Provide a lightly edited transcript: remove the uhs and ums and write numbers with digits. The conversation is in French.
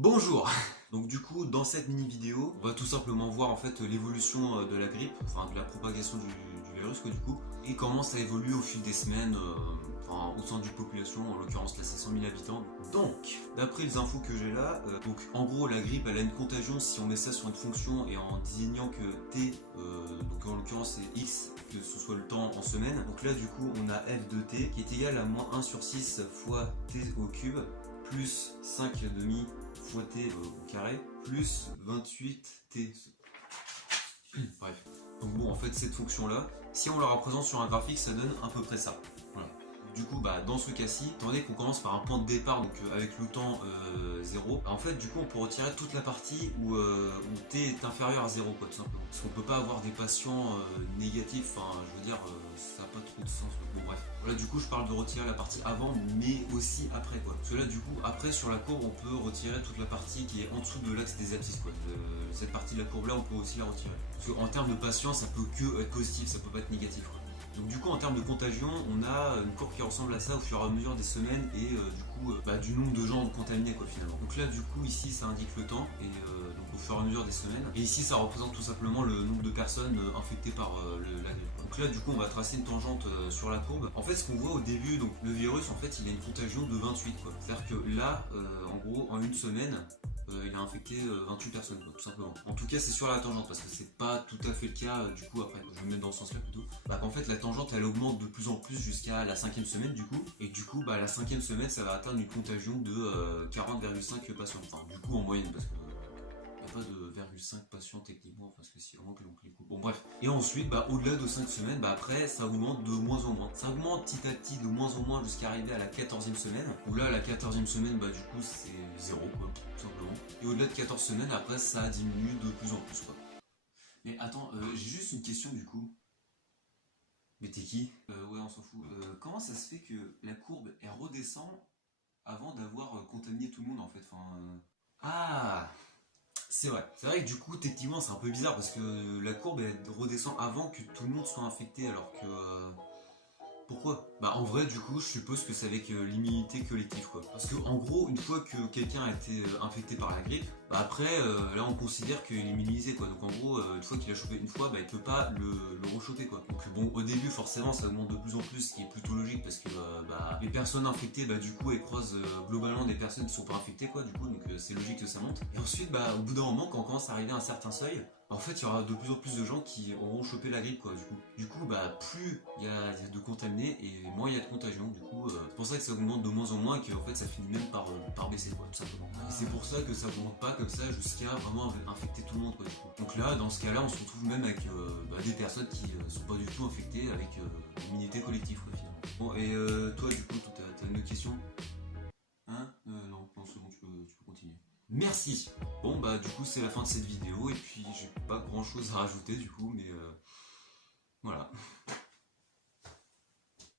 Bonjour. Donc du coup dans cette mini vidéo on va tout simplement voir en fait l'évolution de la grippe, enfin de la propagation du virus quoi du coup, et comment ça évolue au fil des semaines au sein d'une population, en l'occurrence là c'est 100 000 habitants. Donc d'après les infos que j'ai là, donc en gros la grippe elle a une contagion si on met ça sur une fonction et en désignant que t, donc en l'occurrence c'est x, que ce soit le temps en semaine. Donc là du coup on a f de t qui est égal à moins 1 sur 6 fois t au cube plus 5,5 fois t au carré plus 28t. Bref. Donc bon, en fait, cette fonction-là, si on la représente sur un graphique, ça donne à peu près ça. Voilà. Du coup, dans ce cas-ci, étant donné qu'on commence par un point de départ, donc avec le temps 0, en fait, du coup, on peut retirer toute la partie où t est inférieur à 0, quoi, tout simplement. Parce qu'on peut pas avoir des patients négatifs, enfin, je veux dire, ça n'a pas trop de sens. Bon, bref. Là, du coup, je parle de retirer la partie avant, mais aussi après, quoi. Parce que là, du coup, après, sur la courbe, on peut retirer toute la partie qui est en dessous de l'axe des abscisses, quoi. Cette partie de la courbe-là, on peut aussi la retirer. Parce qu'en termes de patients, ça peut que être positif, ça peut pas être négatif, quoi. Donc du coup en termes de contagion, on a une courbe qui ressemble à ça au fur et à mesure des semaines et du nombre de gens contaminés quoi finalement. Donc là du coup ici ça indique le temps et donc au fur et à mesure des semaines. Et ici ça représente tout simplement le nombre de personnes infectées par la grippe. Donc là du coup on va tracer une tangente sur la courbe. En fait ce qu'on voit au début, donc le virus en fait il a une contagion de 28 quoi. C'est-à-dire que là en gros en une semaine il a infecté 28 personnes, quoi, tout simplement. En tout cas, c'est sur la tangente, parce que c'est pas tout à fait le cas, du coup, après, je vais me mettre dans ce sens-là plutôt. En fait, la tangente, elle augmente de plus en plus jusqu'à la 5e semaine, du coup. Et du coup, la 5e semaine, ça va atteindre une contagion de 40,5 patients. Enfin, du coup, en moyenne, parce que pas de 0,5 patients techniquement parce que c'est vraiment que l'on les coupe. Bon bref. Et ensuite au-delà de 5 semaines, après ça augmente de moins en moins. Ça augmente petit à petit de moins en moins jusqu'à arriver à la 14e semaine. Où là la 14e semaine du coup c'est 0 quoi, tout simplement. Et au-delà de 14 semaines après ça diminue de plus en plus quoi. Mais attends, j'ai juste une question du coup. Mais t'es qui? Ouais on s'en fout. Comment ça se fait que la courbe elle redescend avant d'avoir contaminé tout le monde en fait Ah, c'est vrai que du coup, techniquement, c'est un peu bizarre parce que la courbe elle redescend avant que tout le monde soit infecté, alors que pourquoi? En vrai du coup je suppose que c'est avec l'immunité collective quoi. Parce que en gros une fois que quelqu'un a été infecté par la grippe, après là on considère qu'il est immunisé quoi. Donc en gros une fois qu'il a chopé une fois, il peut pas le rechoper quoi. Donc bon au début forcément ça augmente de plus en plus, ce qui est plutôt logique parce que les personnes infectées du coup elles croisent globalement des personnes qui sont pas infectées quoi du coup, donc c'est logique que ça monte. Et ensuite au bout d'un moment quand on commence à arriver à un certain seuil, en fait, il y aura de plus en plus de gens qui auront chopé la grippe, quoi, du coup. Du coup, plus il y a de contaminés et moins il y a de contagion, du coup. C'est pour ça que ça augmente de moins en moins et que en fait, ça finit même par baisser, quoi, tout simplement. Et c'est pour ça que ça augmente pas comme ça jusqu'à vraiment infecter tout le monde, quoi, du coup. Donc là, dans ce cas-là, on se retrouve même avec des personnes qui sont pas du tout infectées avec l'immunité collective, quoi, finalement. Bon, et toi, du coup, t'as une autre question? Hein? Non, c'est bon, tu peux continuer. Merci. Bon du coup c'est la fin de cette vidéo et puis j'ai pas grand chose à rajouter du coup mais voilà.